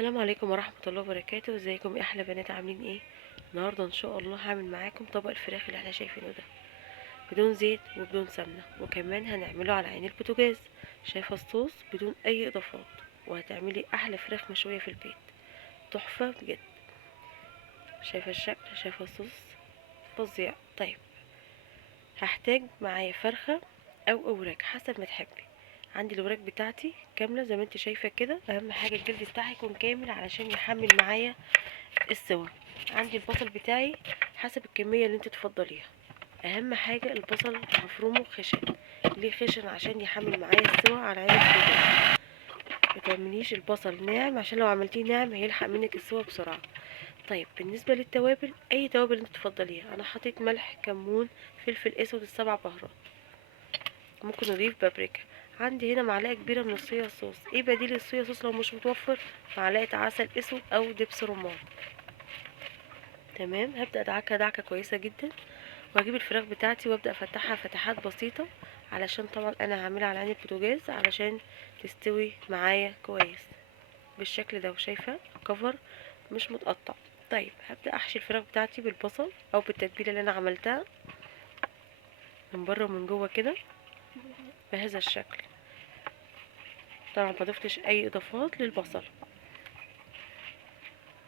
السلام عليكم ورحمة الله وبركاته. ازيكم يا احلى بنات؟ عاملين ايه؟ النهارده ان شاء الله هعمل معاكم طبق الفراخ اللي احنا شايفينه ده، بدون زيت وبدون سمنة، وكمان هنعمله على عين البوتاجاز. شايفة الصوص بدون اي اضافات، وهتعملي احلى فراخ مشوية في البيت، تحفة بجد. شايفة الشكل، شايفة الصوص فظيع. طيب، هحتاج معايا فرخة او اوراق حسب ما تحبي. عندي الوراك بتاعتي كاملة زي ما انت شايفة كده. اهم حاجة الجلد بتاعي يكون كامل علشان يحمل معايا السوا. عندي البصل بتاعي حسب الكمية اللي انت تفضليها. اهم حاجة البصل مفرومه خشن. ليه خشن؟ عشان يحمل معايا السوا على عين الفرن. ما تعمليش البصل ناعم، عشان لو عملتيه ناعم هيلحق منك السوا بسرعة. طيب، بالنسبة للتوابل، اي توابل انت تفضليها. انا حطيت ملح، كمون، فلفل اسود، السبع بهارات، ممكن نضيف بابريكا. عندي هنا معلقة كبيرة من الصويا صوص. ايه بديل الصويا صوص لو مش متوفر؟ معلقة عسل اسود او دبس رمان. تمام، هبدأ ادعكها دعكة كويسة جدا، واجيب الفراخ بتاعتي وابدأ افتحها فتحات بسيطة، علشان طبعا انا هعملها على عين البوتاجاز علشان تستوي معايا كويس بالشكل ده. وشايفة الكفر مش متقطع. طيب، هبدأ احشي الفراخ بتاعتي بالبصل او بالتتبيلة اللي انا عملتها من بره ومن جوه كده بهذا الشكل. طبعا مضفتش اي اضافات للبصل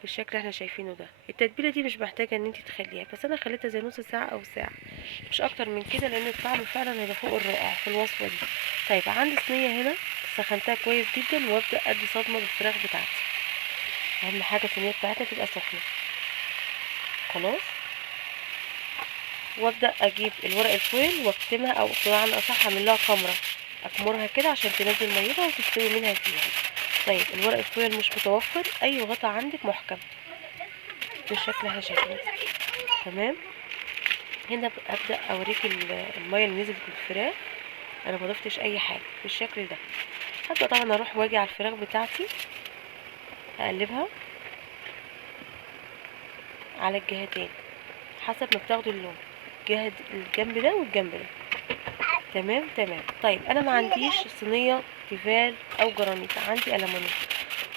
بالشكل اللي احنا شايفينه ده. التتبيله دي مش محتاجه ان انت تخليها، بس انا خليتها زي نص ساعه او ساعه، مش اكتر من كده، لان الطعم فعلا هيبقى فوق الرائع في الوصفه دي. طيب، عندي صينيه هنا سخنتها كويس جدا، وابدا ادي صدمه بالفراخ بتاعتي. اهم حاجه الصينيه بتاعتها تبقى سخنه. خلاص، وابدا اجيب الورق الفويل واكتمها، او بمعنى اصح اعمل لها كمره، اكمرها كده عشان تنزل ميتها وتستوي منها فيها. طيب، الورق الفويل مش متوفر، اي غطا عندك محكم بالشكل اللي احنا شايفينه. تمام، هنا ابدا اوريك الميه اللي نزلت من الفراخ. انا مضفتش اي حاجه بالشكل ده. هبدا طبعا اروح واجي على الفراخ بتاعتي، اقلبها على الجهتين حسب ما بتاخدوا اللون، الجنب ده والجنب ده. تمام تمام. طيب، انا ما عنديش صينيه تيفال او جرانيت، عندي ألمونيوم.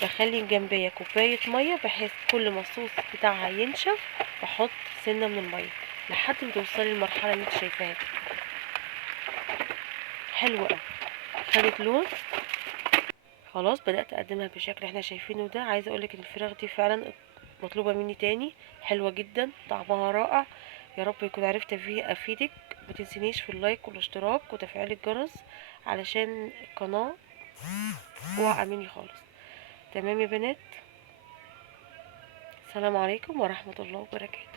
بخلي جنبية كوبايه ميه، بحيث كل ما الصوص بتاعها ينشف بحط سنه من الميه لحد ما توصلي للمرحله اللي انت شايفاها دي. حلوه قوي، خدت لون. خلاص، بدأت اقدمها بالشكل احنا شايفينه ده. عايزه اقولك ان الفراخ دي فعلا مطلوبه مني تاني، حلوه جدا، طعمها رائع. يا رب يكون عرفت فيه افيدك. متنسينيش في اللايك والاشتراك وتفعيل الجرس علشان القناه وقع مني خالص. تمام يا بنات، السلام عليكم ورحمه الله وبركاته.